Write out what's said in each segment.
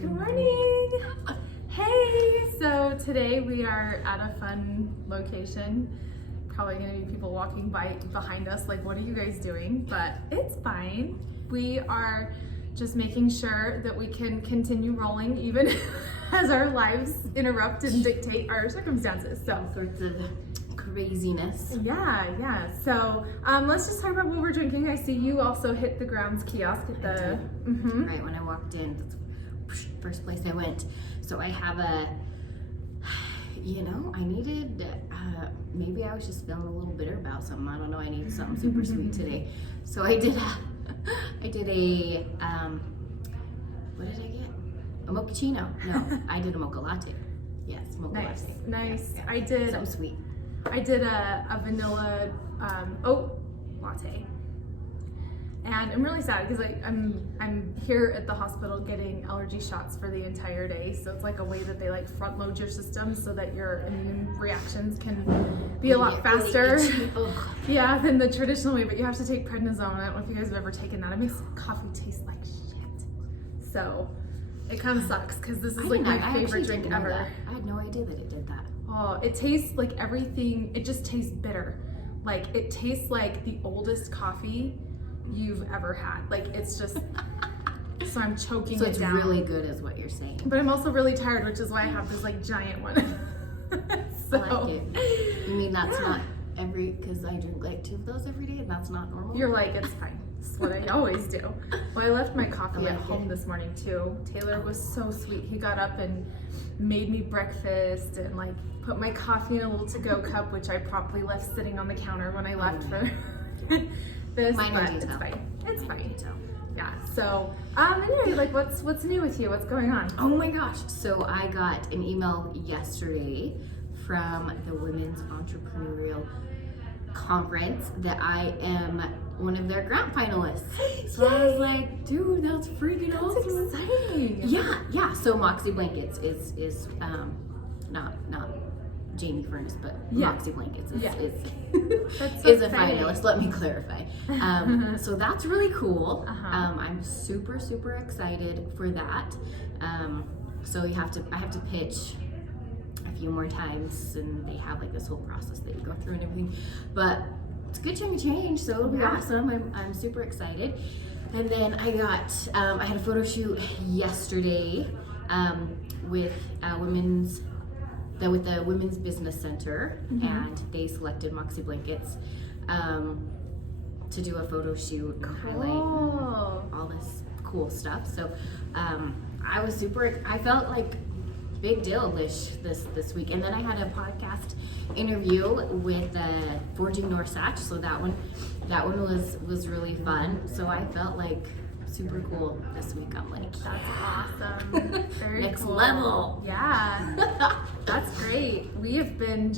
Good morning. Hey, so today we are at a fun location. Probably gonna be people walking by behind us like, what are you guys doing? But it's fine. We are just making sure that we can continue rolling even as our lives interrupt and dictate our circumstances. So all sorts of craziness. Yeah. So let's just talk about what we're drinking. I see you also hit the grounds kiosk at the Right when I walked in, that's the first place I went. So I have I needed, maybe I was just feeling a little bitter about something. I don't know. I needed something super sweet today. So I did a, what did I get? A mochaccino. No, I did a mocha latte. Yes, mocha latte. Nice. Yeah. I did Something sweet. I did a vanilla oat latte, and I'm really sad because I'm here at the hospital getting allergy shots for the entire day. So it's like a way that they like front load your system so that your immune reactions can be a lot faster. Yeah, than the traditional way. But you have to take prednisone. I don't know if you guys have ever taken that. It makes coffee taste like shit. So it kind of sucks because this is like my favorite drink ever. I had no idea that it did that. Oh, it tastes like everything. It just tastes bitter. Like it tastes like the oldest coffee you've ever had. Like it's just, so I'm choking it down. So it's really good is what you're saying. But I'm also really tired, which is why I have this like giant one. So, I like it. You mean that's not because I drink like 2 of those every day and that's not normal? You're like, it's fine. It's what I always do. Well, I left my coffee at home this morning too. Taylor was so sweet. He got up and made me breakfast and like put my coffee in a little to-go cup, which I promptly left sitting on the counter when I left for this. Mine but detail. it's fine. It's fine. Detail. Yeah. So anyway, like what's new with you? What's going on? Oh my gosh. So I got an email yesterday from the Women's Entrepreneurial Conference that I am one of their grant finalists. So I was like, dude, that's freaking awesome. That's exciting. Yeah. So Moxie Blankets is not Jamie Furnace, but Moxie Blankets is a finalist. Let me clarify. So that's really cool. I'm super excited for that. So I have to pitch a few more times, and they have like this whole process that you go through and everything. But it's a good chunk of change, so it'll be awesome. I'm super excited. And then I had a photo shoot yesterday with the Women's Business Center, and they selected Moxie Blankets to do a photo shoot and highlight all this cool stuff. So I was I felt like big deal this week. And then I had a podcast interview with Forging Norsach, so that one was really fun. So I felt like super cool this week. I'm like, that's awesome. Very next cool. level. Yeah. That's great. We have been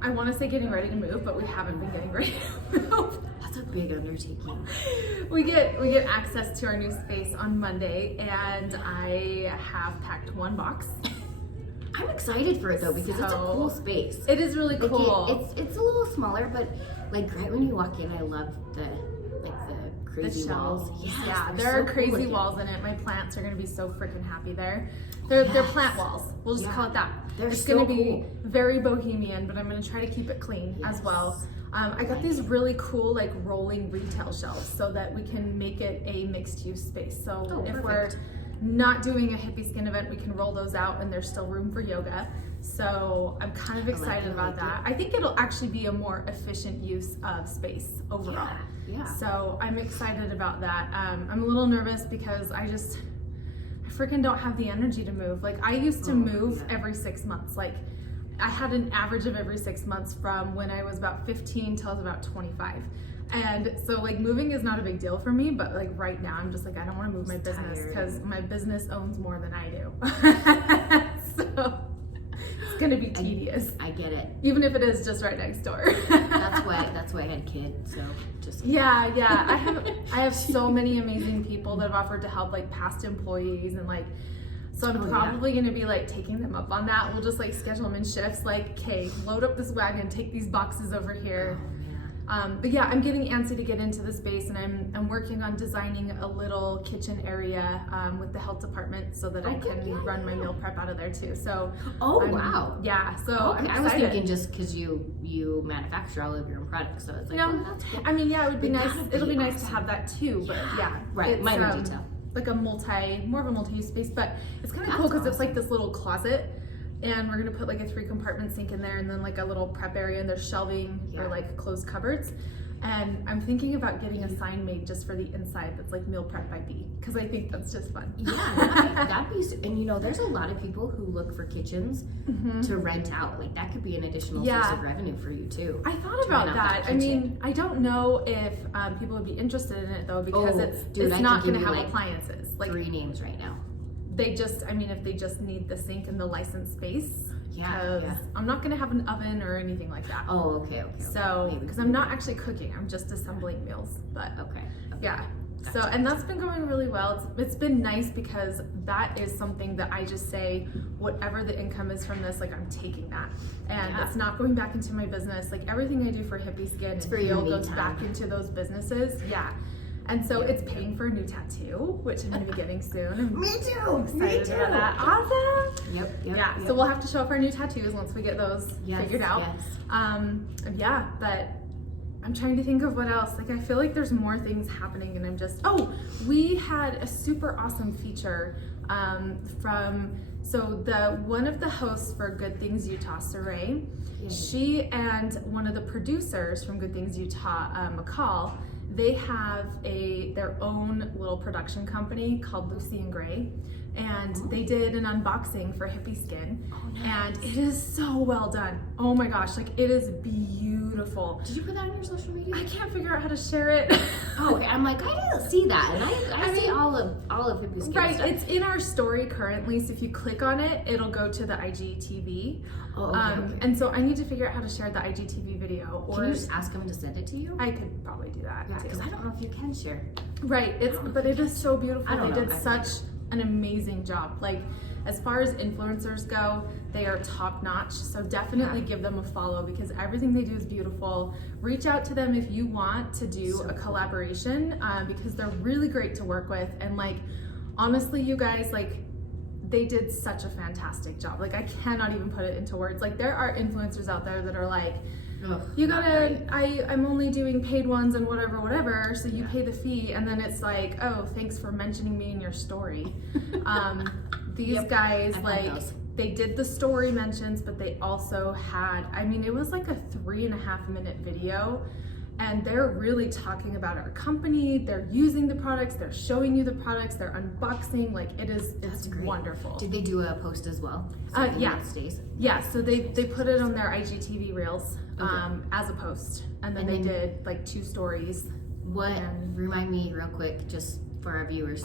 I want to say getting ready to move, but we haven't been getting ready to move. That's a big undertaking. We get access to our new space on Monday, and I have packed 1 box. I'm excited for it though because it's a cool space. It is really cool. It's a little smaller, but like right when you walk in, I love the crazy walls. Yes, yeah, there are crazy walls in it. My plants are going to be so freaking happy there. They're plant walls. We'll just call it that. It's going to be very bohemian, but I'm going to try to keep it clean as well. I got these really cool like rolling retail shelves so that we can make it a mixed use space. So if we're not doing a hippie skin event, we can roll those out and there's still room for yoga. So I'm kind of excited about that. I think it'll actually be a more efficient use of space overall. Yeah. So I'm excited about that. I'm a little nervous because I freaking don't have the energy to move. Like I used to move every 6 months. Like I had an average of every 6 months from when I was about 15 till I was about 25. And so like moving is not a big deal for me, but like right now I'm just like, I don't want to move my business because my business owns more than I do. So it's gonna be tedious. I get it. Even if it is just right next door. That's why I had kids. So just yeah. I have so many amazing people that have offered to help, like past employees and like. So I'm probably gonna be like taking them up on that. We'll just like schedule them in shifts. Like, okay, load up this wagon, take these boxes over here. But yeah, I'm getting antsy to get into the space, and I'm working on designing a little kitchen area with the health department so that I can run my meal prep out of there too. So wow. Yeah, so I'm excited. I was thinking just because you manufacture all of your own products, so it's like, that's cool. I mean, yeah, it would be nice. It'll be nice to have that too, but yeah, right. Minor detail. Like more of a multi-use space, but it's kind of cool because it's like this little closet, and we're gonna put like a 3-compartment sink in there, and then like a little prep area, and there's shelving or like closed cupboards. And I'm thinking about getting a sign made just for the inside that's like meal prep by B, because I think that's just fun. Yeah, that'd be, and you know, there's a lot of people who look for kitchens to rent out. Like that could be an additional source of revenue for you too. I thought about that. I mean, I don't know if people would be interested in it though, because it's not going to have appliances. Like 3 names right now. They just, I mean, if they just need the sink and the licensed space. Because I'm not gonna have an oven or anything like that. Oh, okay. So, because I'm not actually cooking, I'm just assembling meals. But yeah. Gotcha. So, and that's been going really well. It's been nice because that is something that I just say, whatever the income is from this, like I'm taking that, and it's not going back into my business. Like everything I do for Hippie Skin and Feel goes back into those businesses. Yeah. And so it's paying for a new tattoo, which I'm going to be getting soon. Me too. I'm excited about that. Awesome. Yep. Yeah. So we'll have to show off our new tattoos once we get those figured out. Yeah. But I'm trying to think of what else. Like I feel like there's more things happening, and I'm just. Oh, we had a super awesome feature from. So one of the hosts for Good Things Utah, Saray, she and one of the producers from Good Things Utah, McKay. They have their own little production company called Lucy and Gray, and they did an unboxing for Hippie Skin, and it is so well done. Oh my gosh, like it is beautiful. Did you put that on your social media? I can't figure out how to share it. Oh, okay. I'm like, I didn't see that, and I see all of Hippie Skin. Right, stuff. it's in our story currently, so if you click on it, it'll go to the IGTV. Oh, okay. And so I need to figure out how to share the IGTV video. Or can you just ask them to send it to you? I could probably do that. Yeah, because I don't know if you can share. Right, but it is so beautiful. They did such an amazing job. Like as far as influencers go, they are top notch. So definitely give them a follow because everything they do is beautiful. Reach out to them if you want to do a collaboration because they're really great to work with. And like honestly, you guys, like they did such a fantastic job. Like I cannot even put it into words. Like there are influencers out there that are like, you gotta, I'm only doing paid ones and whatever, so you pay the fee, and then it's like, oh, thanks for mentioning me in your story. These guys, like, they did the story mentions, but they also had, I mean, it was like a 3.5-minute video, and they're really talking about our company, they're using the products, they're showing you the products, they're unboxing, like it's wonderful. Did they do a post as well? Yeah, so they put it on their IGTV Reels as a post, and then they did like 2 stories. Remind me real quick, just for our viewers,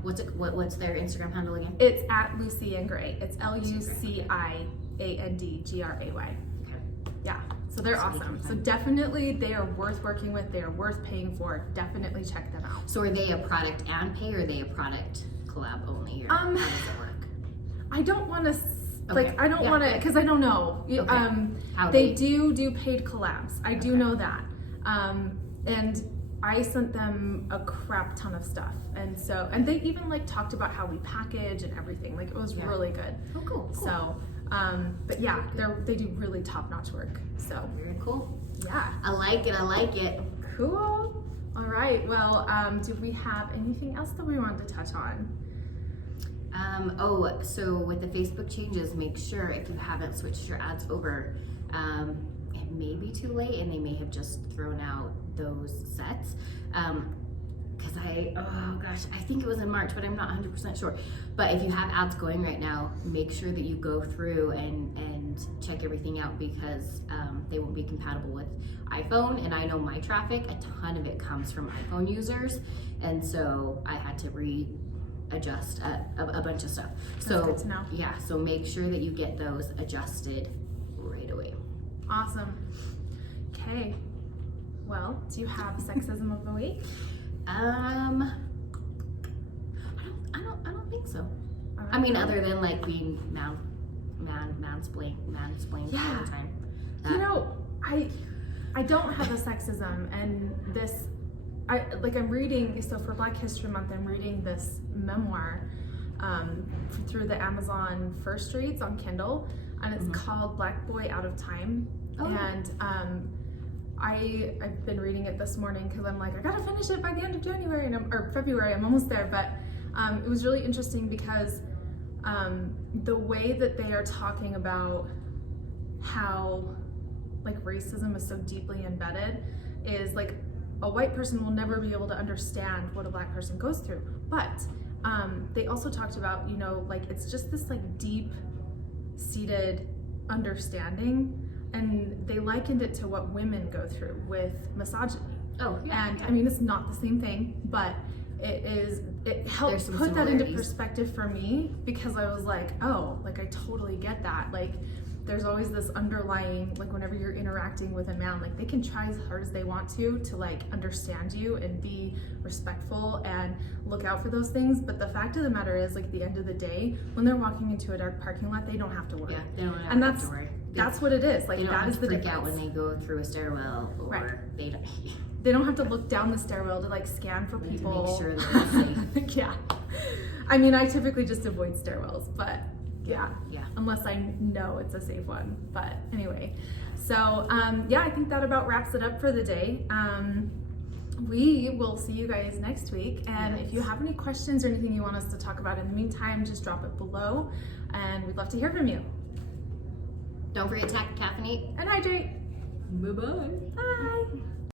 what's their Instagram handle again? It's at Lucy and Gray. It's LuciAndGray. Yeah, so they're awesome. So definitely they are worth working with. They are worth paying for. Definitely check them out. So are they a product and pay, or are they a product collab only? Or how does it work? I don't want to, I don't want to, because I don't know. How they do paid collabs. I do know that. And I sent them a crap ton of stuff. And they even like talked about how we package and everything. Like it was really good. Oh, cool. So, but yeah, they do really top-notch work. So very cool. Yeah, I like it. Cool. All right. Well, do we have anything else that we wanted to touch on? So with the Facebook changes, make sure if you haven't switched your ads over, it may be too late, and they may have just thrown out those sets. Because I think it was in March, but I'm not 100% sure. But if you have ads going right now, make sure that you go through and check everything out, because they won't be compatible with iPhone. And I know my traffic, a ton of it comes from iPhone users, and so I had to readjust a bunch of stuff. So that's good to know. Yeah, so make sure that you get those adjusted right away. Awesome. Okay. Well, do you have sexism of the week? I don't think so. Right. I mean, other than like being mansplained all the time. You know, I I don't have a sexism, and I'm reading, so for Black History Month, I'm reading this memoir through the Amazon First Reads on Kindle, and it's called Black Boy Out of Time. And I've been reading it this morning because I'm like, I gotta finish it by the end of January or February. I'm almost there, but it was really interesting because the way that they are talking about how like racism is so deeply embedded is like a white person will never be able to understand what a Black person goes through, but they also talked about, you know, like it's just this like deep seated understanding, and they likened it to what women go through with misogyny. I mean, it's not the same thing, but it helped put that into perspective for me, because I was like, oh, like I totally get that. Like there's always this underlying, like whenever you're interacting with a man, like they can try as hard as they want to like understand you and be respectful and look out for those things. But the fact of the matter is, like at the end of the day, when they're walking into a dark parking lot, they don't have to worry. Yeah, they don't have to worry. That's what it is. Like they don't that have is to the freak difference. out when they go through a stairwell, or they don't have to look down the stairwell to like scan for people. To make sure they're safe. Yeah. I mean, I typically just avoid stairwells, but yeah, unless I know it's a safe one. But anyway, so yeah, I think that about wraps it up for the day. We will see you guys next week, and if you have any questions or anything you want us to talk about in the meantime, just drop it below, and we'd love to hear from you. Don't forget to caffeinate and hydrate. Bye-bye. Bye.